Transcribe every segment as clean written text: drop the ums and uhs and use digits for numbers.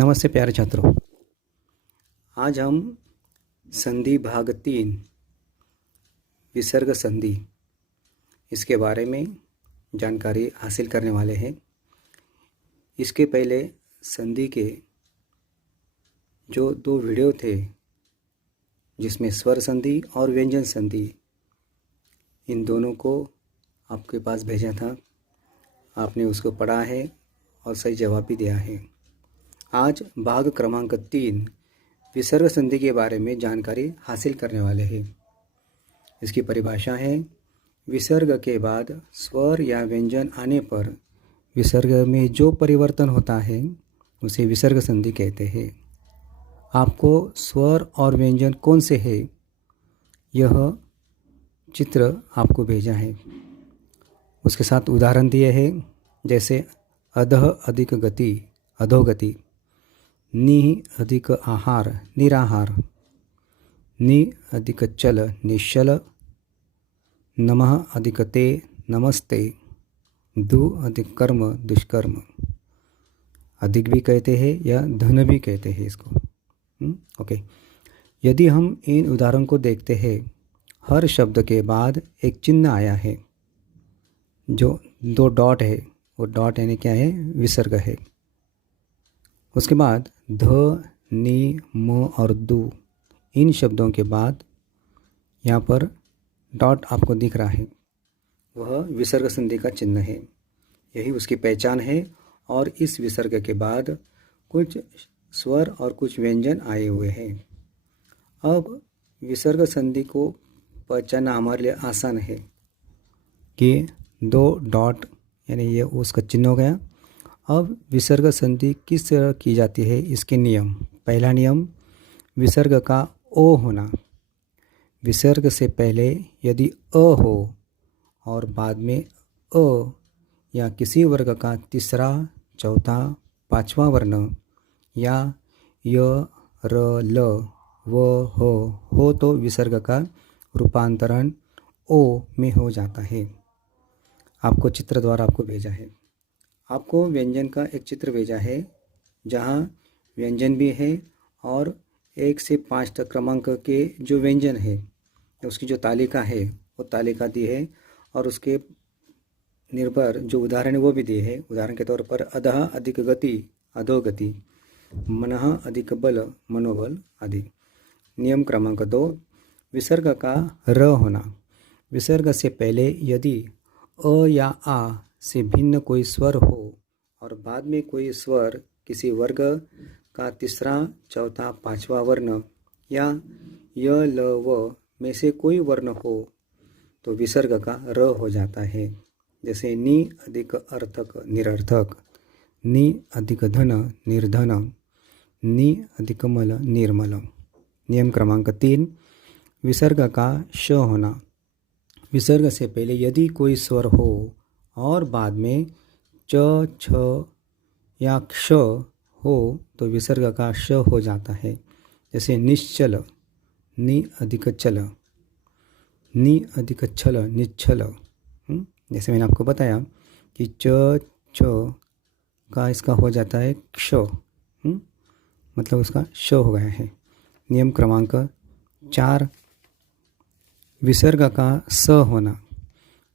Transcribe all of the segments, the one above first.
नमस्ते प्यारे छात्रों। आज हम संधि भाग 3 विसर्ग संधि इसके बारे में जानकारी हासिल करने वाले हैं। इसके पहले संधि के जो 2 वीडियो थे जिसमें स्वर संधि और व्यंजन संधि, इन दोनों को आपके पास भेजा था। आपने उसको पढ़ा है और सही जवाब भी दिया है। आज भाग क्रमांक 3 विसर्ग संधि के बारे में जानकारी हासिल करने वाले हैं। इसकी परिभाषा है, विसर्ग के बाद स्वर या व्यंजन आने पर विसर्ग में जो परिवर्तन होता है उसे विसर्ग संधि कहते हैं। आपको स्वर और व्यंजन कौन से है, यह चित्र आपको भेजा है। उसके साथ उदाहरण दिए हैं, जैसे अधः अधिक गति अधोगति, नि अधिक आहार निराहार, नि अधिक चल निश्चल, नमः अधिक ते नमस्ते, दु अधिक कर्म दुष्कर्म। अधिक भी कहते हैं या धन भी कहते हैं इसको। ओके, यदि हम इन उदाहरण को देखते हैं, हर शब्द के बाद एक चिन्ह आया है। जो 2 डॉट है, वो डॉट यानी क्या है, विसर्ग है। उसके बाद ध, नि, म और दु, इन शब्दों के बाद यहाँ पर डॉट आपको दिख रहा है, वह विसर्ग संधि का चिन्ह है। यही उसकी पहचान है। और इस विसर्ग के बाद कुछ स्वर और कुछ व्यंजन आए हुए हैं। अब विसर्ग संधि को पहचानना हमारे लिए आसान है कि 2 डॉट यानी ये उसका चिन्ह हो गया। अब विसर्ग संधि किस तरह की जाती है, इसके नियम। पहला नियम, विसर्ग का ओ होना। विसर्ग से पहले यदि अ हो और बाद में अ या किसी वर्ग का तीसरा, चौथा, पांचवा वर्ण या य, र, ल, व, हो तो विसर्ग का रूपांतरण ओ में हो जाता है। आपको चित्र द्वारा आपको भेजा है। आपको व्यंजन का एक चित्र भेजा है जहाँ व्यंजन भी है और 1 से 5 तक क्रमांक के जो व्यंजन है उसकी जो तालिका है वो तालिका दी है और उसके निर्भर जो उदाहरण है वो भी दिए है। उदाहरण के तौर पर अधः अधिक गति अधोगति, मनः अधिक बल मनोबल आदि। नियम क्रमांक 2, विसर्ग का र होना। विसर्ग से पहले यदि अ या आ से भिन्न कोई स्वर हो और बाद में कोई स्वर किसी वर्ग का तीसरा, चौथा, पांचवा वर्ण या य, ल, व में से कोई वर्ण हो तो विसर्ग का र हो जाता है। जैसे नि अधिक अर्थक निरर्थक, नि अधिक धन निर्धन, नि अधिक मल निर्मल। नियम क्रमांक 3, विसर्ग का श होना। विसर्ग से पहले यदि कोई स्वर हो और बाद में च, छ या क्ष हो तो विसर्ग का श हो जाता है। जैसे निश्चल, नि अधिक चल, नि अधिक छल निश्चल। जैसे मैंने आपको बताया कि च, छ का इसका हो जाता है क्ष, मतलब उसका श हो गया है। नियम क्रमांक 4, विसर्ग का स होना।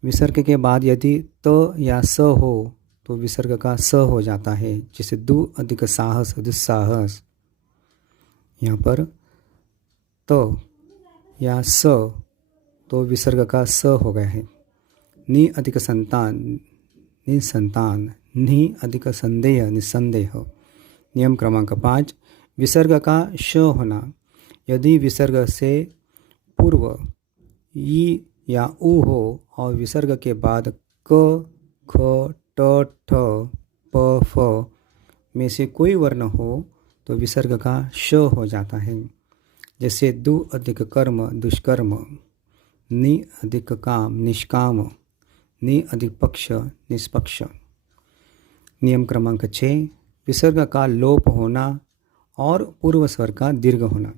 विसर्ग के बाद यदि त या स हो तो विसर्ग का स हो जाता है। जैसे दु अधिक साहस दुस्साहस, यहाँ पर त या स तो विसर्ग का स हो गया है। नि अधिक संतान निसंतान, नि अधिक संदेह निसंदेह। नियम क्रमांक 5, विसर्ग का श होना। यदि विसर्ग से पूर्व ई या उ हो और विसर्ग के बाद क, ख, ट, ठ, प, फ में से कोई वर्ण हो तो विसर्ग का श हो जाता है। जैसे दु अधिक कर्म दुष्कर्म, नि अधिक काम निष्काम, नि अधिक पक्ष निष्पक्ष। नियम क्रमांक 6, विसर्ग का लोप होना और पूर्व स्वर का दीर्घ होना।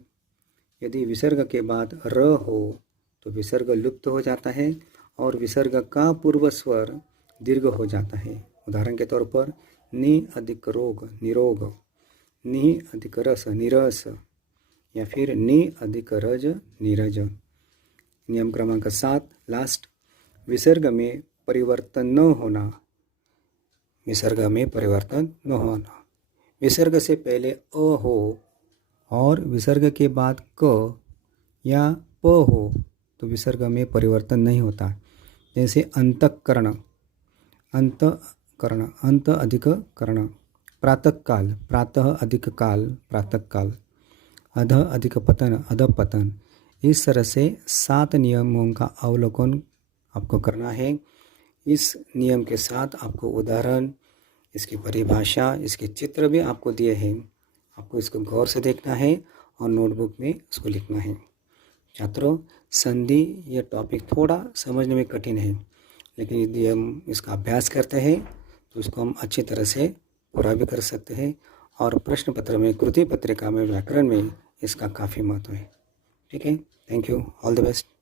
यदि विसर्ग के बाद र हो तो विसर्ग लुप्त हो जाता है और विसर्ग का पूर्व स्वर दीर्घ हो जाता है। उदाहरण के तौर पर नि अधिक रोग निरोग, नि अधिक रस निरस, या फिर नि अधिक रज नीरज। नियम क्रमांक 7 लास्ट, विसर्ग में परिवर्तन न होना। विसर्ग में परिवर्तन न होना, विसर्ग से पहले अ हो और विसर्ग के बाद क या प हो तो विसर्ग में परिवर्तन नहीं होता। जैसे अंतःकरण, अंतःकरण, अंत अधिक कर्ण। प्रातःकाल, प्रातः अधिक काल, प्रातःकाल। अध अधिक पतन, अधपतन। इस तरह से 7 नियमों का अवलोकन आपको करना है। इस नियम के साथ आपको उदाहरण, इसकी परिभाषा, इसके चित्र भी आपको दिए हैं। आपको इसको गौर से देखना है और नोटबुक में इसको लिखना है। छात्रों, संधि यह टॉपिक थोड़ा समझने में कठिन है, लेकिन यदि हम इसका अभ्यास करते हैं तो इसको हम अच्छी तरह से पूरा भी कर सकते हैं। और प्रश्न पत्र में, कृति पत्रिका में, व्याकरण में इसका काफ़ी महत्व है। ठीक है, thank you, all the best.